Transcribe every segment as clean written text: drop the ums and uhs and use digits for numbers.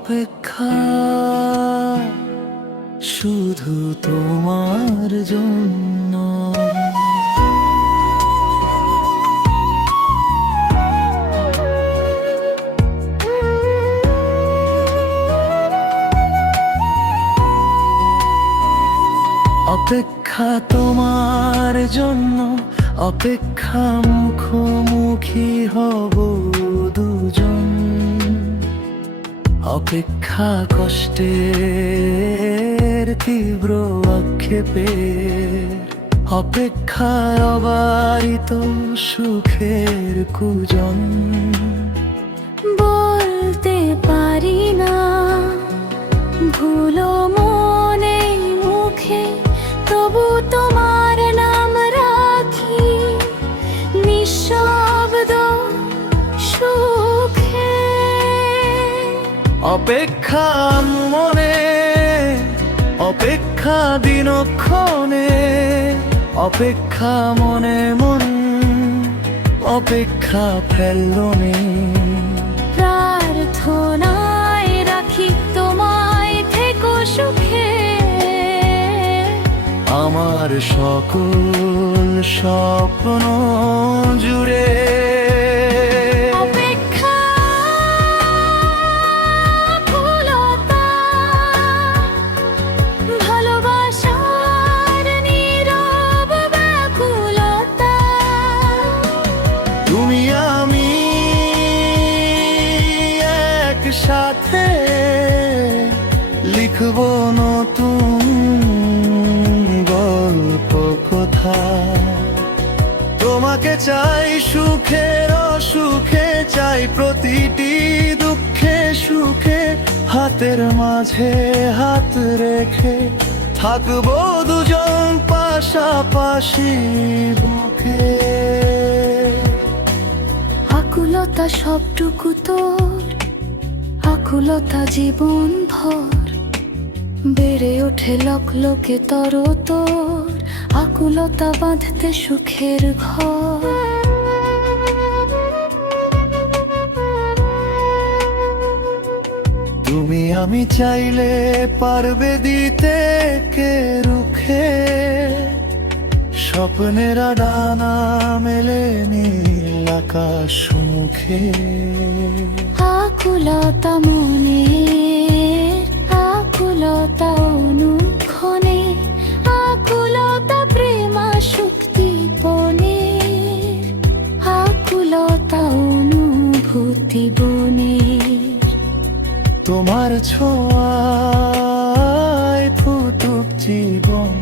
অপেক্ষা শুধু তোমার জন্য। অপেক্ষা তোমার জন্য, অপেক্ষা মুখোমুখি হব দুজন। অপেক্ষা কষ্টের তীব্র আক্ষেপের, অপেক্ষায় অবারিত সুখের কুজন। বলতে পারি না ভুলো মনে মুখে, তবু তোমার নাম রাখি নিঃশব্দ সুখে। অপেক্ষা মনে, অপেক্ষা দিনক্ষণে, অপেক্ষা মনে মন, অপেক্ষা ফেলনি। প্রার্থনায় রাখি তোমায় থেকো সুখে, আমার সকল স্বপ্ন জুড়ে। অপেক্ষা আকুলতা, ভালোবাসার নীরব ব্যাকুলতা। তুমি আমি একসাথে লিখবো নতুন গল্প কথা। তোমাকে চাই সুখের অসুখে, চাই প্রতিটি দুঃখে সুখে। হাতের মাঝে হাত রেখে থাকবো দুজন পাশাপাশি বুকে। আকুলতা সবটুকু তোর, আকুলতা জীবন ভর। বেড়ে ওঠে লোকে তর তোর, আকুলতা বাঁধতে সুখের ঘর। তুমি আমি চাইলে পারবে দিতে কে রুখে, স্বপ্নেরা ডানা মেলে নীল আকাশ মুখে। আকুলতা মনে, আকুলতা অনুক্ষণে, আকুলতা প্রেমা শক্তি বনে, আকুলতা অনুভূতি বনে। তোমার ছোঁয়ায় ফুটুক জীবন,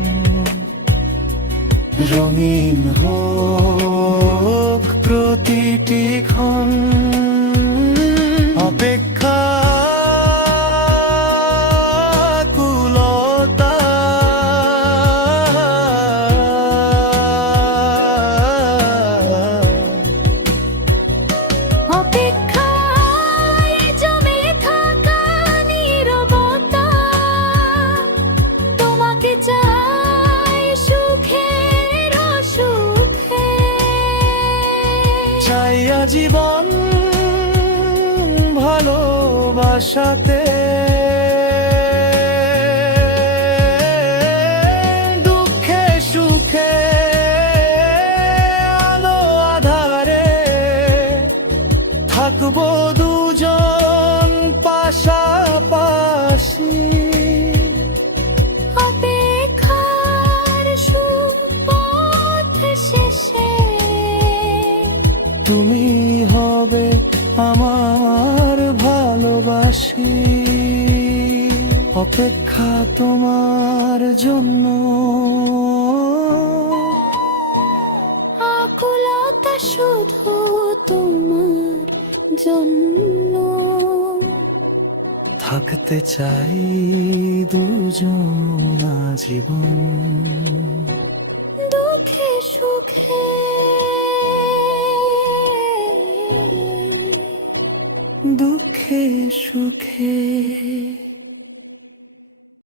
রঙিন হোক প্রতিটি ক্ষণ। অপেক্ষা কুলতা, অপেক্ষায় জমে থাকা নীরবতা। তোমাকে চাই সুখের অসুখে, চাই আজীবন ভালোবাসাতে। দুঃখে সুখে আলো আধারে থাকবো দুজন পাশাপাশি। অপেক্ষার সুপথ শেষে তুমি হবে আমার ভালোবাসি। অপেক্ষা তোমার জন্য, আকুলতা শুধু তোমার জন্য। থাকতে চাই দুজন আজীবন। দুঃখে সুখে, দুঃখে সুখে।